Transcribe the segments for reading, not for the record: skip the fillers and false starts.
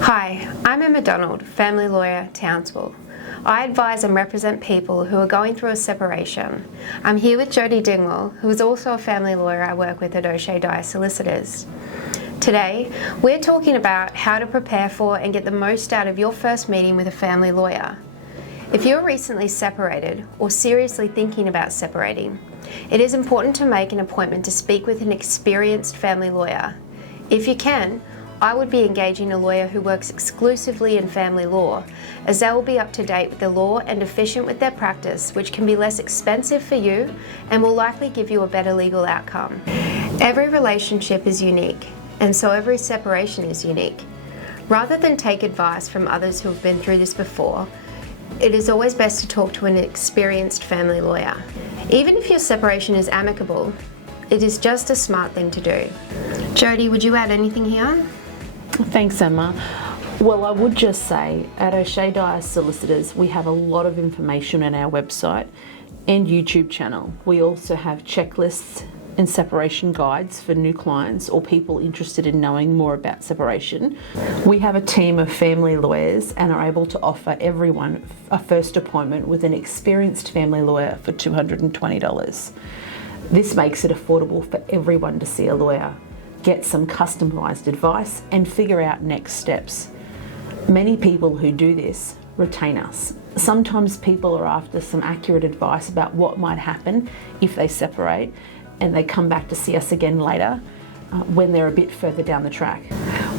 Hi, I'm Emma Donald, family lawyer, Townsville. I advise and represent people who are going through a separation. I'm here with Jodi Dingwall, who is also a family lawyer I work with at OSheaDyer Solicitors. Today, we're talking about how to prepare for and get the most out of your first meeting with a family lawyer. If you're recently separated or seriously thinking about separating, it is important to make an appointment to speak with an experienced family lawyer. If you can, I would be engaging a lawyer who works exclusively in family law, as they will be up to date with the law and efficient with their practice, which can be less expensive for you and will likely give you a better legal outcome. Every relationship is unique, and so every separation is unique. Rather than take advice from others who have been through this before, it is always best to talk to an experienced family lawyer. Even if your separation is amicable, it is just a smart thing to do. Jodi, would you add anything here? Thanks, Emma. Well, I would just say at OSheaDyer Solicitors, we have a lot of information on our website and YouTube channel. We also have checklists and separation guides for new clients or people interested in knowing more about separation. We have a team of family lawyers and are able to offer everyone a first appointment with an experienced family lawyer for $220. This makes it affordable for everyone to see a lawyer, get some customised advice and figure out next steps. Many people who do this retain us. Sometimes people are after some accurate advice about what might happen if they separate, and they come back to see us again later when they're a bit further down the track.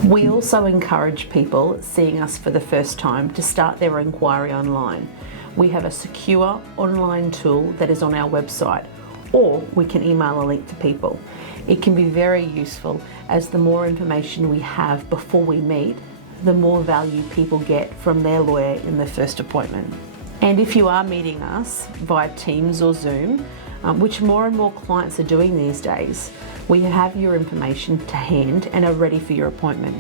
We also encourage people seeing us for the first time to start their inquiry online. We have a secure online tool that is on our website, or we can email a link to people. It can be very useful, as the more information we have before we meet, the more value people get from their lawyer in their first appointment. And if you are meeting us via Teams or Zoom, which more and more clients are doing these days, we have your information to hand and are ready for your appointment.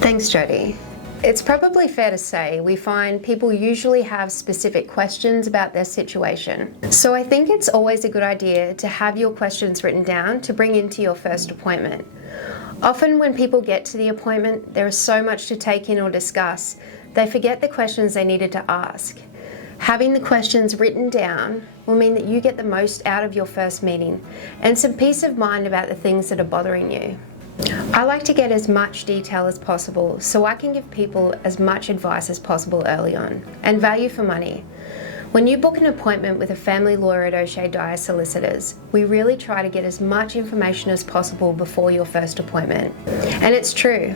Thanks, Jodi. It's probably fair to say we find people usually have specific questions about their situation. So I think it's always a good idea to have your questions written down to bring into your first appointment. Often when people get to the appointment, there is so much to take in or discuss, they forget the questions they needed to ask. Having the questions written down will mean that you get the most out of your first meeting and some peace of mind about the things that are bothering you. I like to get as much detail as possible so I can give people as much advice as possible early on, and value for money. When you book an appointment with a family lawyer at OSheaDyer Solicitors, we really try to get as much information as possible before your first appointment. And it's true.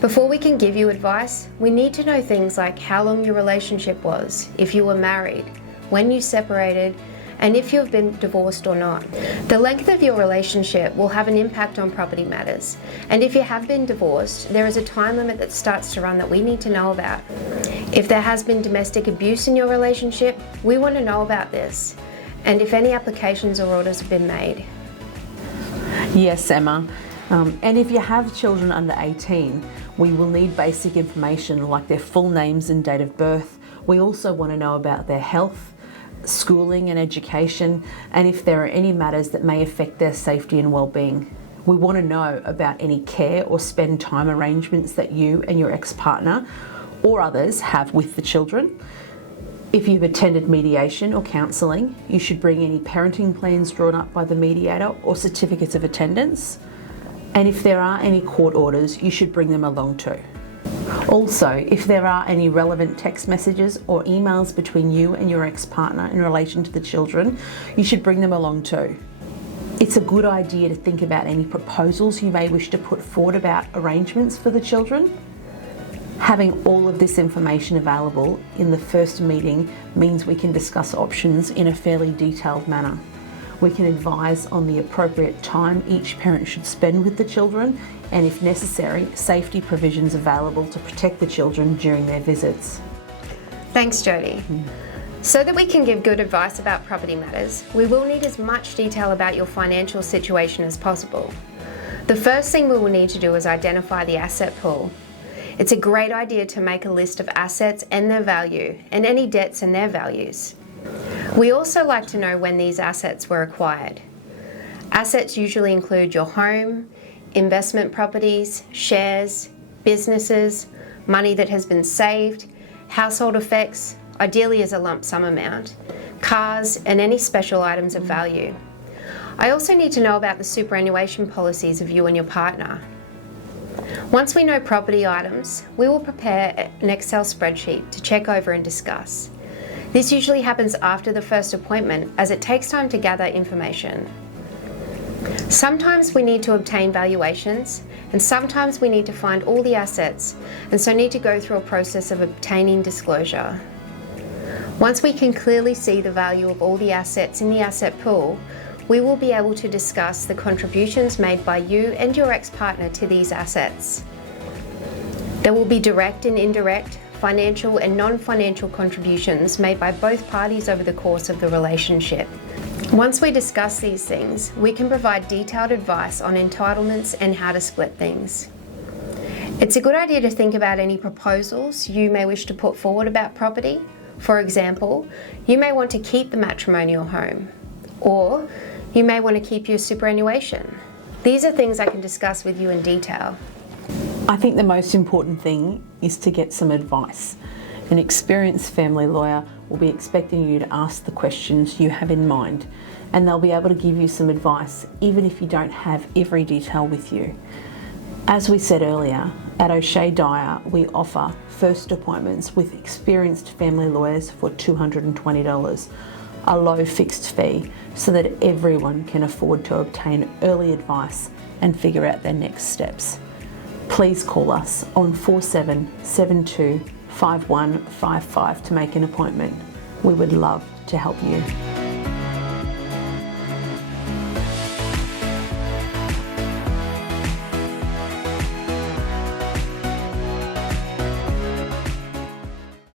Before we can give you advice, we need to know things like how long your relationship was, if you were married, when you separated, and if you've been divorced or not. The length of your relationship will have an impact on property matters, and if you have been divorced, there is a time limit that starts to run that we need to know about. If there has been domestic abuse in your relationship, we want to know about this, and if any applications or orders have been made. Yes, Emma. And if you have children under 18, we will need basic information like their full names and date of birth. We also want to know about their health, schooling and education, and if there are any matters that may affect their safety and well-being. We want to know about any care or spend time arrangements that you and your ex-partner or others have with the children. If you've attended mediation or counselling, you should bring any parenting plans drawn up by the mediator or certificates of attendance. And if there are any court orders, you should bring them along too. Also, if there are any relevant text messages or emails between you and your ex-partner in relation to the children, you should bring them along too. It's a good idea to think about any proposals you may wish to put forward about arrangements for the children. Having all of this information available in the first meeting means we can discuss options in a fairly detailed manner. We can advise on the appropriate time each parent should spend with the children, and if necessary, safety provisions available to protect the children during their visits. Thanks, Jodi. So that we can give good advice about property matters, we will need as much detail about your financial situation as possible. The first thing we will need to do is identify the asset pool. It's a great idea to make a list of assets and their value, and any debts and their values. We also like to know when these assets were acquired. Assets usually include your home, investment properties, shares, businesses, money that has been saved, household effects, ideally as a lump sum amount, cars, and any special items of value. I also need to know about the superannuation policies of you and your partner. Once we know property items, we will prepare an Excel spreadsheet to check over and discuss. This usually happens after the first appointment, as it takes time to gather information. Sometimes we need to obtain valuations, and sometimes we need to find all the assets, and so need to go through a process of obtaining disclosure. Once we can clearly see the value of all the assets in the asset pool, we will be able to discuss the contributions made by you and your ex-partner to these assets. There will be direct and indirect, financial and non-financial contributions made by both parties over the course of the relationship. Once we discuss these things, we can provide detailed advice on entitlements and how to split things. It's a good idea to think about any proposals you may wish to put forward about property. For example, you may want to keep the matrimonial home, or you may want to keep your superannuation. These are things I can discuss with you in detail. I think the most important thing is to get some advice. An experienced family lawyer will be expecting you to ask the questions you have in mind, and they'll be able to give you some advice even if you don't have every detail with you. As we said earlier, at OSheaDyer we offer first appointments with experienced family lawyers for $220, a low fixed fee, so that everyone can afford to obtain early advice and figure out their next steps. Please call us on 4772 5155 to make an appointment. We would love to help you.